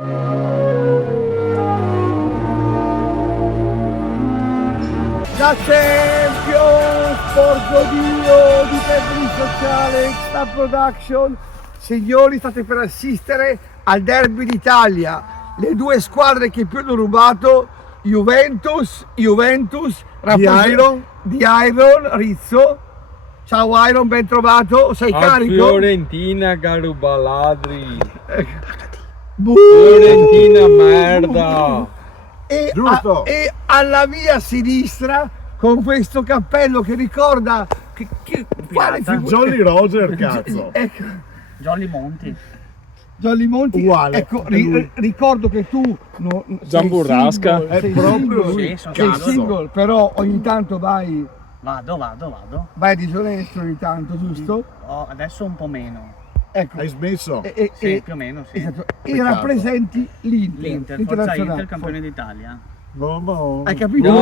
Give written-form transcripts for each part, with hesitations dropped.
La Champions, porco Dio, di Petri Sociale, Extra Production. Signori, state per assistere al derby d'Italia. Le due squadre che più hanno rubato, Juventus, di Iron, Rizzo. Ciao Iron, ben trovato, sei carico? Fiorentina Garubaladri. Fiorentina merda. E alla mia sinistra con questo cappello che ricorda quale Jolly Roger, cazzo. Ecco. Jolly Monti. Jolly Monti, uguale. Ecco, ricordo che tu Gian Burrasca. È proprio lui. Sei single, però ogni tanto vai Vado. di ginestra ogni tanto, giusto? Adesso un po' meno. Ecco. Hai smesso? Sì, più o meno, sì. Esatto. E rappresenti L'Inter, Forza Inter, campione d'Italia. No. Hai capito?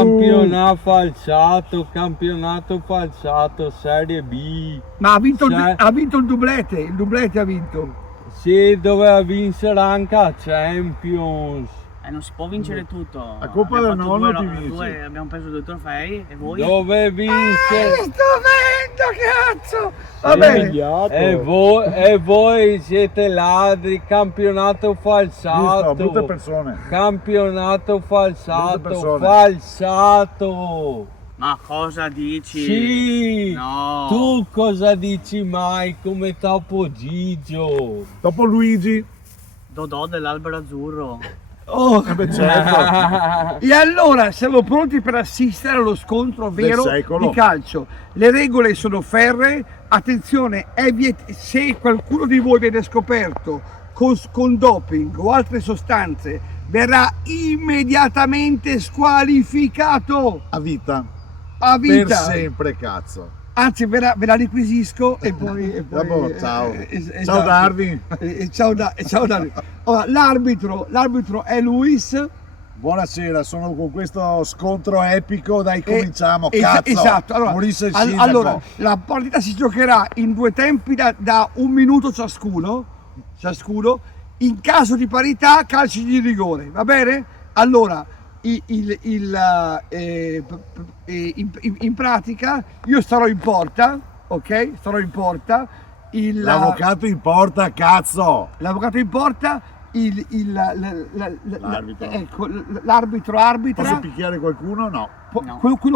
Campionato falsato, Serie B. Ma ha vinto il doublete, ha vinto. Sì, doveva vincere anche a Champions. Non si può vincere tutto. A Coppa del Nonno ti vinci. Abbiamo preso 2 trofei e voi? Dove vince? Sto vendo, cazzo! Va bene. E voi siete ladri, campionato falsato. Brutte persone. Campionato falsato, Brutte persone. falsato. Ma cosa dici? Sì, No. tu cosa dici mai come Topo Gigio? Dopo Luigi. Dodò dell'Albero Azzurro. Certo. E allora siamo pronti per assistere allo scontro vero secolo. di calcio. Le regole sono ferree, attenzione, se qualcuno di voi viene scoperto con doping o altre sostanze, verrà immediatamente squalificato A vita. a Per sempre, cazzo. Anzi, ve la requisisco e poi Vabbè, ciao. esatto. Ciao Darwin. Ciao Darwin. Ora, l'arbitro è Luis. Buonasera, sono con questo scontro epico, dai cominciamo, cazzo. Esatto, allora, la partita si giocherà in 2 tempi da 1 minuto ciascuno. In caso di parità, calci di rigore, va bene? Allora, in pratica io starò in porta, ok? L'avvocato in porta, cazzo. L'avvocato in porta, L'arbitro. Ecco, l'arbitro arbitra. Posso picchiare qualcuno? No.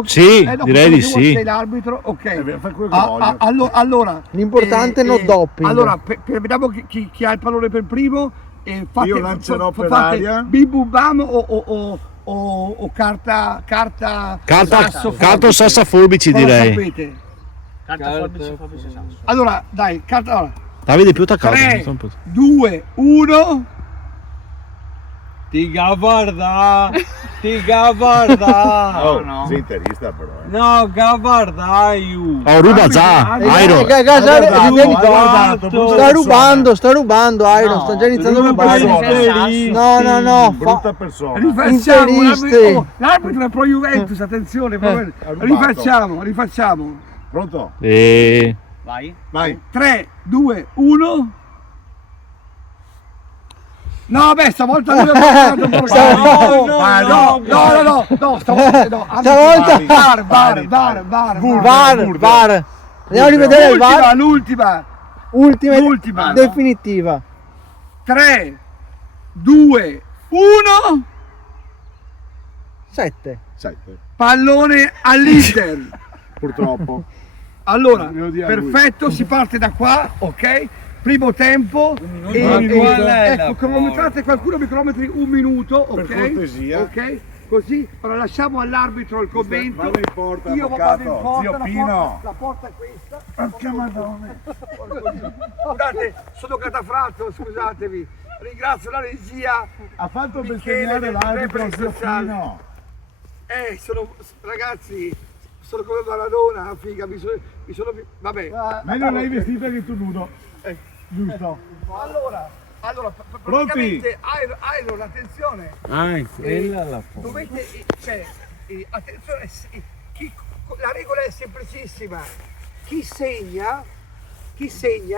Sì, direi di sì. Sei l'arbitro, ok. Fai quello che voglio. Allora, l'importante è non doping. Allora, vediamo chi ha il pallone per primo. Io lancerò per aria. Bim bum bam o carta Carta sassa forbici, direi. Carta forbice sasso. Allora, dai, carta. Allora. Davide più attaccato. 3, 2, 1. Ti guarda. No. Sei interista però. No, guarda io. Oh, ruba già. Iron. Sta rubando Iron, sta già iniziando a rubare. No. Brutta persona. Rifacciamo. L'arbitro è pro Juventus, attenzione. Rifacciamo. Pronto? Vai. 3, 2, 1. No, beh, stavolta lui ha VAR. Andiamo a rivedere il VAR. L'ultima. Definitiva. 3, 2, 1. 7. Pallone all'Inter. Purtroppo. Allora, perfetto, si parte da qua, ok? Primo tempo. Ecco, cronometrate, qualcuno mi cronometri 1 minuto, ok? Per cortesia. Ok? Così, allora lasciamo all'arbitro il commento. Vado in porta, Io vado in porta, zio Pino. la porta è questa. Porca madonna. Scusate, sono catafratto, scusatevi. Ringrazio la regia. Ha fatto Michele bestemmiare del l'arbitro, Repre zio Sociale. Pino. Ragazzi, sono come Maradona, figa, vabbè. Meglio lei vestita che tu nudo. Giusto. Allora, Pronti? praticamente, Iron, attenzione. Quella la fa. Dovete, attenzione, la regola è semplicissima. Chi segna,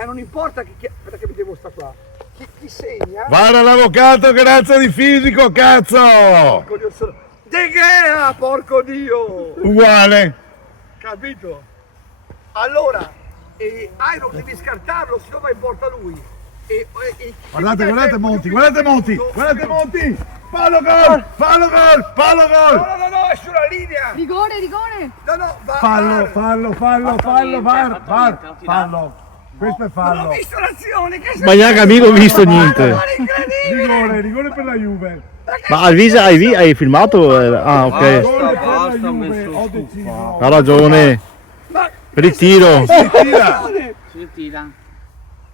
non importa aspetta che mi devo sta qua. chi segna? Guarda l'avvocato che razza di fisico, cazzo! De Gea, porco Dio! Uguale. Capito? Allora, Iron devi scartarlo, se no va in porta lui. Guardate Monti, guardate Monti! Fallo gol! Fallo gol! Fallo gol! No, è sulla linea! Rigore. No, va! Fallo, fallo! Questo è Non ho fallo! visto l'azione! Che Ma neanche mica ho visto niente. Rigore per la Juve! Ma hai filmato? Ah, ok. Rigore per la basta, Juve, mi sono ho deciso! Ha ragione. Ritiro. Si tira.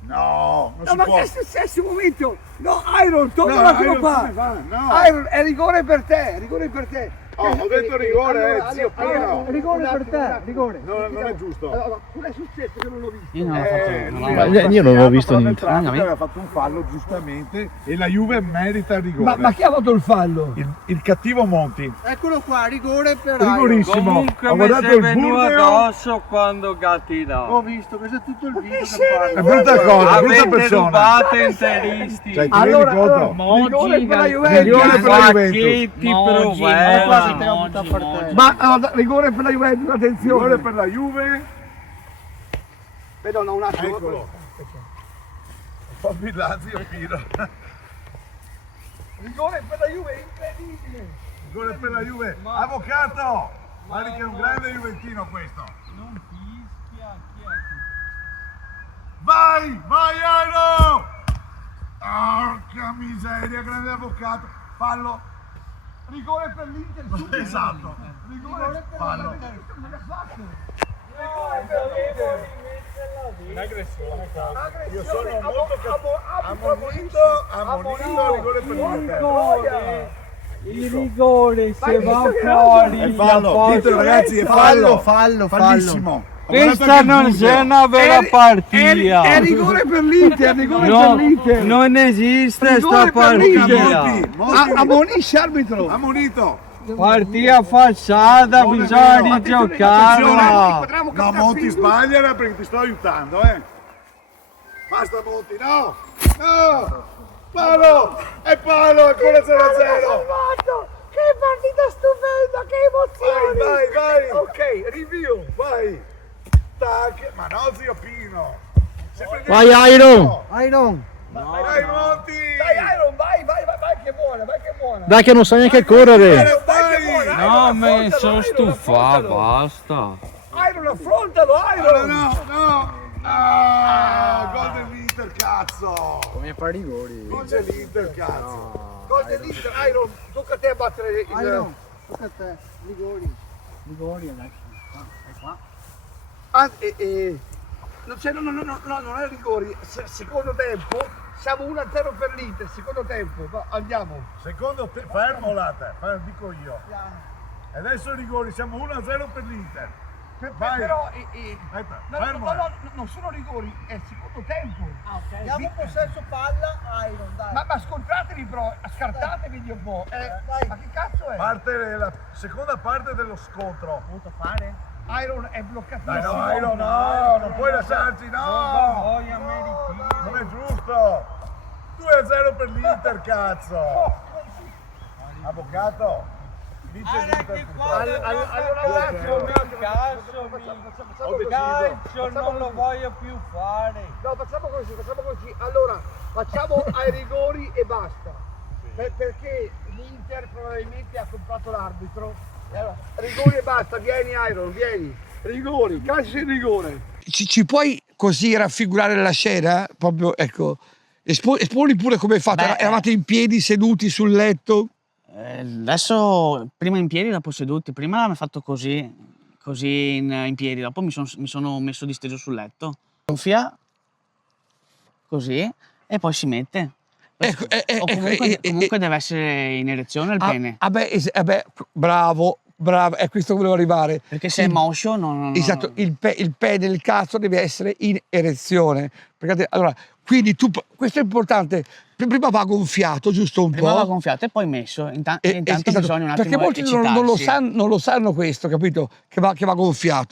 No, non No, si ma può! che è successo un momento? No, Iron, torna No, la Iron, qua! come fa? No. Iron, è rigore per te! Oh, ho detto rigore, zio Pino! Rigore per te, rigore. Non è giusto! Allora, cosa è successo che non l'ho visto? Io non l'ho fatto. lui Ma aveva io non ho sbagliato, visto però nel niente. traffico aveva fatto un fallo giustamente e la Juve merita il rigore. Ma chi ha fatto il fallo? Il cattivo Monti, Eccolo qua, rigore per Iron. rigorissimo. Comunque Ho mi guardato sei il venuto Burbeo. addosso quando Gattirà. Ho visto, questo è tutto il video che È parla. brutta cosa, brutta Avete persona. rubato interisti. Cioè, ti rendi conto? Rigore per la Rigore per la Juventus. Juventus. Ma allora, rigore per la Juventus, attenzione! Rigore per la Juve. Vedo, no, un attimo. Eccolo. Bobby Lazio Pino. Rigore per la Juve, incredibile! Rigore per la Juve. Avvocato! Guardi che è un grande juventino questo. Non fischia, chi è che... Vai Aino! Porca miseria, grande avvocato. Fallo. Rigore per l'Inter, Esatto. rigore per Fallo. l'Inter, non l'ha fatto! Io sono molto ammonito rigore per l'Inter. Il rigore se va visto che fuori. È fallo, dite ragazzi, è fallo. Fallo. Fallissimo. Questa non è una vera partita. È rigore per l'Inter, rigore No, per l'Inter! non esiste Rigore sta per l'Inter. partita. Ammonisce arbitro! Ammonito. Partita falsata, bisogna giocarla. No, Monti sbaglia perché ti sto aiutando, Basta Monti, no! Palo! È palo, ancora 0-0! Che partita stupenda, che emozioni! Vai! Ok, rinvio! Vai! Tac! Ma no, zio Pino! Sempre Vai, Iron. Iron. Vai Monti! Dai Iron, vai che è buona, vai che è buona! Dai che non sa neanche correre. Vai che è buona, No, Iron, me affrontalo, sono Iron, stufato, affrontalo. basta. Iron, affrontalo, Iron! No! Gol dell'Inter, cazzo! Come fa rigori? Vince l'Inter, cazzo! Gol dell'Inter, Iron, tocca a te a battere il... Iron, tocca a te. Rigori adesso. Vai qua. Non è rigori, secondo tempo, siamo 1-0 per l'Inter, secondo tempo, andiamo. Secondo te, fermo Lata, dico io. E adesso rigori, siamo 1-0 per l'Inter. Vai. Però, Aspetta, no, fermo. non sono rigori, è il secondo tempo. Diamo possesso palla, Iron, dai. Ma scontratevi però, scartatevi di un po'. Vai. Ma che cazzo è? Parte la seconda parte dello scontro. Potuto fare? Iron è bloccato. Dai, no, Iron, no, non puoi lasciarci, no! Voglia meritare. Non è giusto! 2-0 per l'Inter, cazzo! Avvocato! Vince l'Inter. Allora, Calcio non lo voglio più fare. no, facciamo così. Allora, facciamo ai rigori e basta. Perché l'Inter probabilmente ha comprato l'arbitro. E allora, rigori e basta, vieni Iron, vieni. Rigori, calcio in rigore. Ci puoi così raffigurare la scena? Proprio, ecco. Esponi pure come hai fatto. Eravate in piedi, seduti sul letto? Adesso prima in piedi, dopo seduti. Prima mi ha fatto così in piedi, dopo mi sono messo disteso sul letto. Gonfia così e poi si mette. O comunque deve essere in erezione il pene. Bravo, è questo che volevo arrivare. Perché se è moscio non... Esatto, il pene, il cazzo deve essere in erezione. Perché, allora, quindi questo è importante. Prima va gonfiato, giusto un Prima po'. va gonfiato e poi messo. Intanto Esatto, bisogna un attimo perché molti non lo sanno questo, capito? Che va gonfiato.